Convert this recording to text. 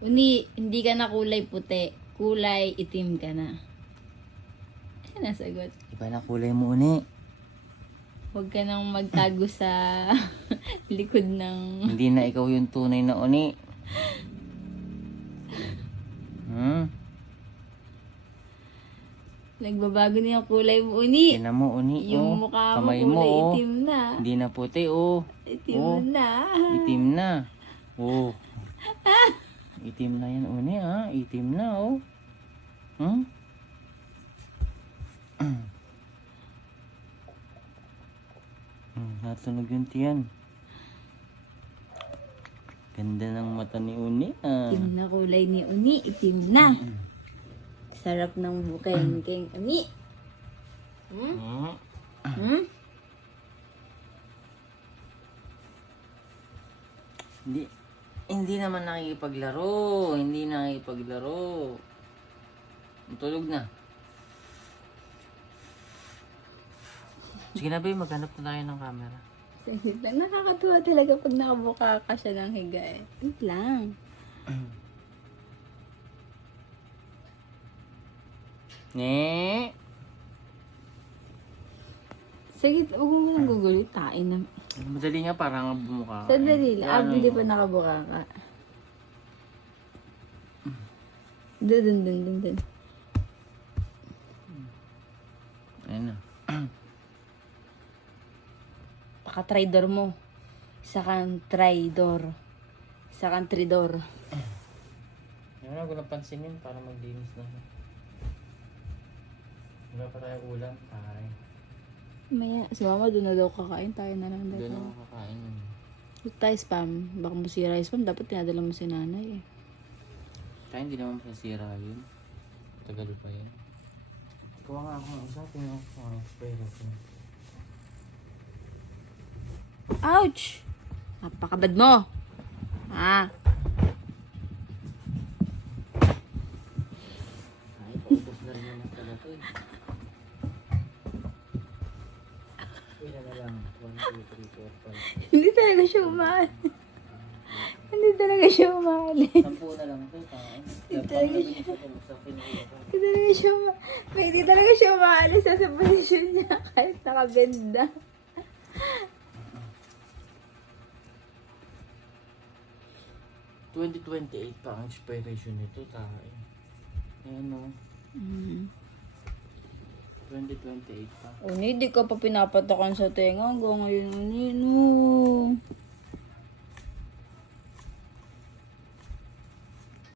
Uni, hindi ka na kulay puti. Kulay itim ka na. Ano nasagot? Iba na kulay mo, uni. Huwag ka nang magtago sa likod ng... Hindi na ikaw yung tunay na uni. Nagbabago na yung kulay mo, Uni. Tingnan mo, uni. Yung mukha mo Kamay kulay mo, itim na. Hindi na puti, oh. Itim na. Itim na. Oh. Itim na yan, uni, ha? Itim na, oh. Natunog yung tiyan. Ganda ng mata ni Uni, ah. Itim na kulay ni Uni. Itim na. Sarap ng bukengkeng Uni. Hmm? Hindi naman nakikipaglaro. Hindi nakikipaglaro. Tulog na. Sige na, babe. Maghanap na tayo ng camera. Sige lang. Nakakatuwa talaga pag nakabuka ka siya ng higa eh. Wait lang. Ne? Sige, huwag mo nang gugulit. Tain na. Madali nga parang bumukha ka. Sandali lang. Hindi pa nakabuka ka. Dun. Ayun na. Paka-tridor mo. Isa kang tridor. Isa kang tridor. Hindi mo na pansinin para maglinis na. Wala pa tayo ulam. Ay. Maya, si mama doon na daw kakain. Tayo na lang Doon dito. ako kakain. Huwag tayo spam. Baka masira yung spam. Dapat tinadala mo si nanay eh. Kaya hindi naman masasira yun. Tagal pa yun. Kuha nga ako ng isa. Tingnan ko ang spray ko. Ouch! Napakabad mo! Ah! Ay, paubos na rin naman pala ito eh. Ilan na lang? 1, 2, 3, 4, 5. Hindi talaga siya umaalis. Hindi talaga siya umaalis. 10 na lang ito. Hindi talaga siya hindi talaga siya umaalis sa posisyon niya kahit nakabend na. $2028 pa ang expiration nito, tayo. Ayan o. 2028 pa. Uni, di ka pa pinapatakan sa tenga hanggang ngayon. Uni, no.